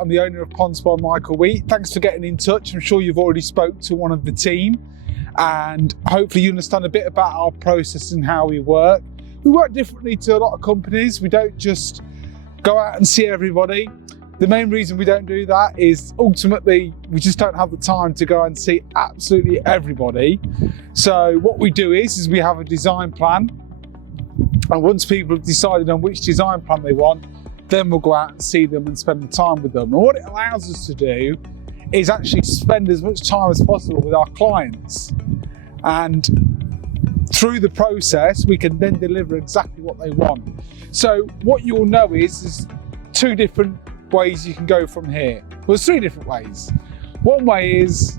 I'm the owner of Ponds by Michael Wheat. Thanks for getting in touch. I'm sure you've already spoke to one of the team, and hopefully you understand a bit about our process and how we work. We work differently to a lot of companies. We don't just go out and see everybody. The main reason we don't do that is ultimately we just don't have the time to go and see absolutely everybody. So what we do is we have a design plan, and once people have decided on which design plan they want, then we'll go out and see them and spend the time with them. And what it allows us to do is actually spend as much time as possible with our clients. And through the process, we can then deliver exactly what they want. So what you'll know is two different ways you can go from here. Well, there's three different ways. One way is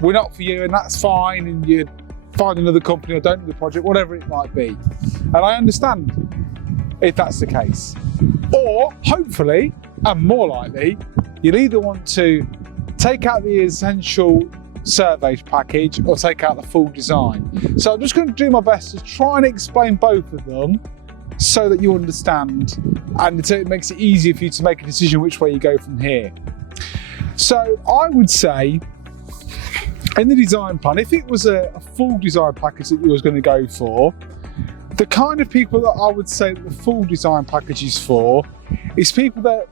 we're not for you and that's fine, and you find another company or don't do the project, whatever it might be. And I understand if that's the case. Or hopefully, and more likely, you'll either want to take out the essential survey package or take out the full design. So I'm just going to do my best to try and explain both of them so that you understand, and so it makes it easier for you to make a decision which way you go from here. So I would say in the design plan, if it was a full design package that you was going to go for, the kind of people that I would say that the full design package is for is people that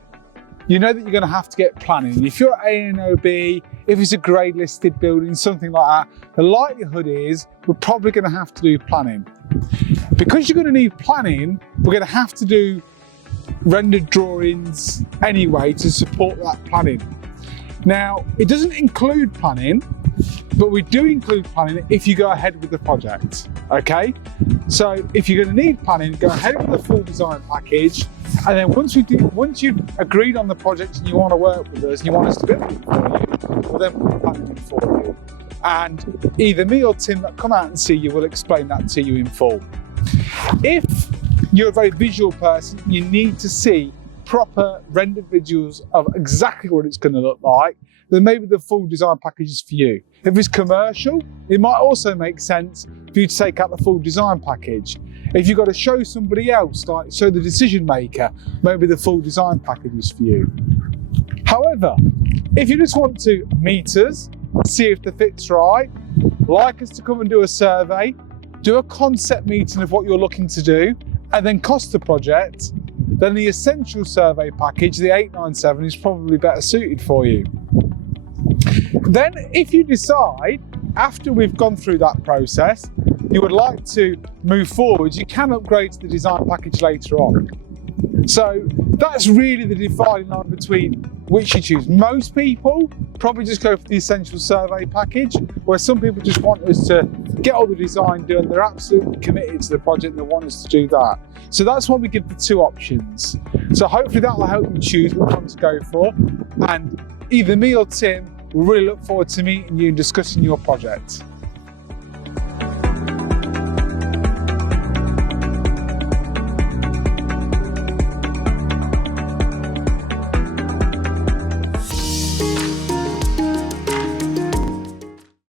you know that you're going to have to get planning. If you're A&OB, if it's a grade listed building, something like that, the likelihood is we're probably going to have to do planning. Because you're going to need planning, we're going to have to do rendered drawings anyway to support that planning. Now, it doesn't include planning, but we do include planning if you go ahead with the project, okay? So if you're going to need planning, go ahead with the full design package, and then once you've agreed on the project and you want to work with us and you want us to build it for you, well, then we'll plan it for you. And either me or Tim that come out and see you will explain that to you in full. If you're a very visual person, you need to see proper rendered visuals of exactly what it's going to look like, then maybe the full design package is for you. If it's commercial, it might also make sense for you to take out the full design package. If you've got to show somebody else, like show the decision maker, maybe the full design package is for you. However, if you just want to meet us, see if the fit's right, like us to come and do a survey, do a concept meeting of what you're looking to do, and then cost the project, then the essential survey package, the 897, is probably better suited for you. Then if you decide, after we've gone through that process, you would like to move forward, you can upgrade to the design package later on. So that's really the dividing line between which you choose. Most people probably just go for the essential survey package, where some people just want us to get all the design done, they're absolutely committed to the project and they want us to do that. So that's why we give the two options. So hopefully that will help you choose which one to go for, and either me or Tim will really look forward to meeting you and discussing your project.